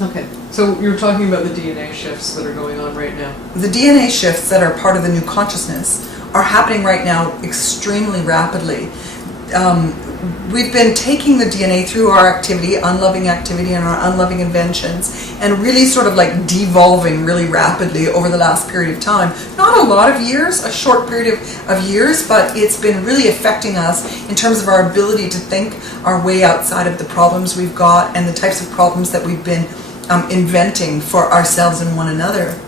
Okay, so you're talking about the DNA shifts that are going on right now. The DNA shifts that are part of the new consciousness are happening right now extremely rapidly. We've been taking the DNA through our activity, unloving activity, and our unloving inventions, and really sort of like devolving really rapidly over the last period of time. Not a lot of years, a short period of years, but it's been really affecting us in terms of our ability to think our way outside of the problems we've got and the types of problems that we've been inventing for ourselves and one another.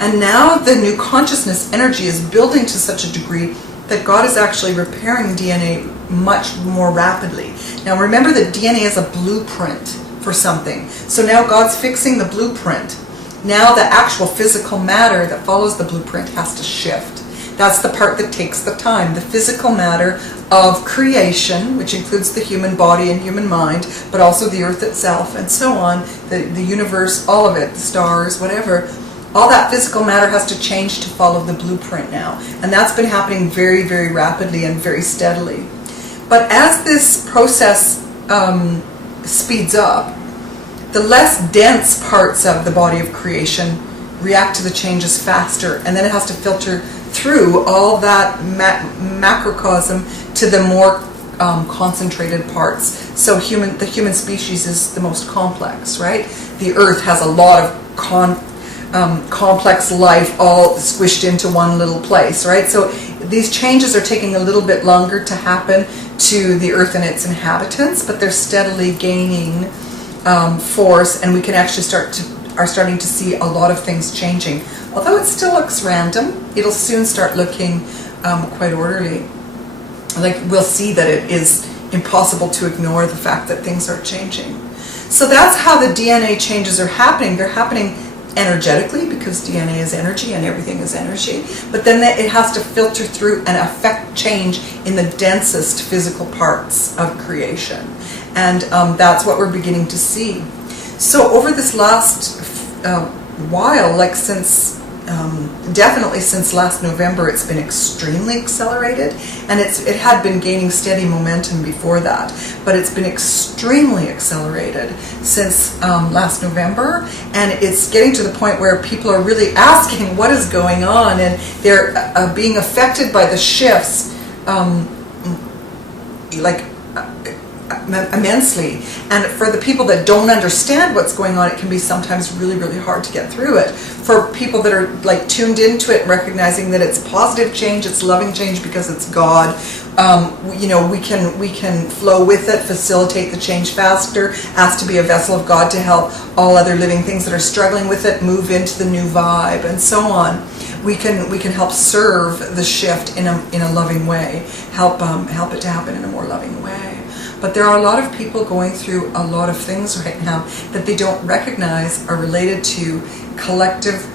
And now the new consciousness energy is building to such a degree that God is actually repairing DNA much more rapidly. Now remember that DNA is a blueprint for something. So now God's fixing the blueprint. Now the actual physical matter that follows the blueprint has to shift. That's the part that takes the time. The physical matter of creation, which includes the human body and human mind, but also the earth itself and so on, the universe, all of it, the stars, whatever. All that physical matter has to change to follow the blueprint now. And that's been happening very, very rapidly and very steadily. But as this process speeds up, the less dense parts of the body of creation react to the changes faster. And then it has to filter through all that macrocosm to the more concentrated parts. So the human species is the most complex, right? The earth has a lot of complex life all squished into one little place, right? So these changes are taking a little bit longer to happen to the earth and its inhabitants, but they're steadily gaining force, and we can actually are starting to see a lot of things changing. Although it still looks random, it'll soon start looking quite orderly. Like we'll see that it is impossible to ignore the fact that things are changing. So that's how the DNA changes are happening. They're happening energetically, because DNA is energy and everything is energy, but then it has to filter through and affect change in the densest physical parts of creation, and that's what we're beginning to see. So over this last while, like definitely since last November, it's been extremely accelerated, and it had been gaining steady momentum before that, but it's been extremely accelerated since last November, and it's getting to the point where people are really asking what is going on, and they're being affected by the shifts immensely. And for the people that don't understand what's going on, it can be sometimes really, really hard to get through it. For people that are like tuned into it and recognizing that it's positive change, it's loving change because it's God, we can flow with it, facilitate the change faster, ask to be a vessel of God to help all other living things that are struggling with it move into the new vibe, and so on. We can help serve the shift in a loving way, help it to happen in a more loving way. But there are a lot of people going through a lot of things right now that they don't recognize are related to collective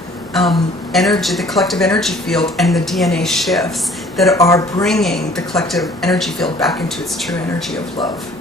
energy, the collective energy field, and the DNA shifts that are bringing the collective energy field back into its true energy of love.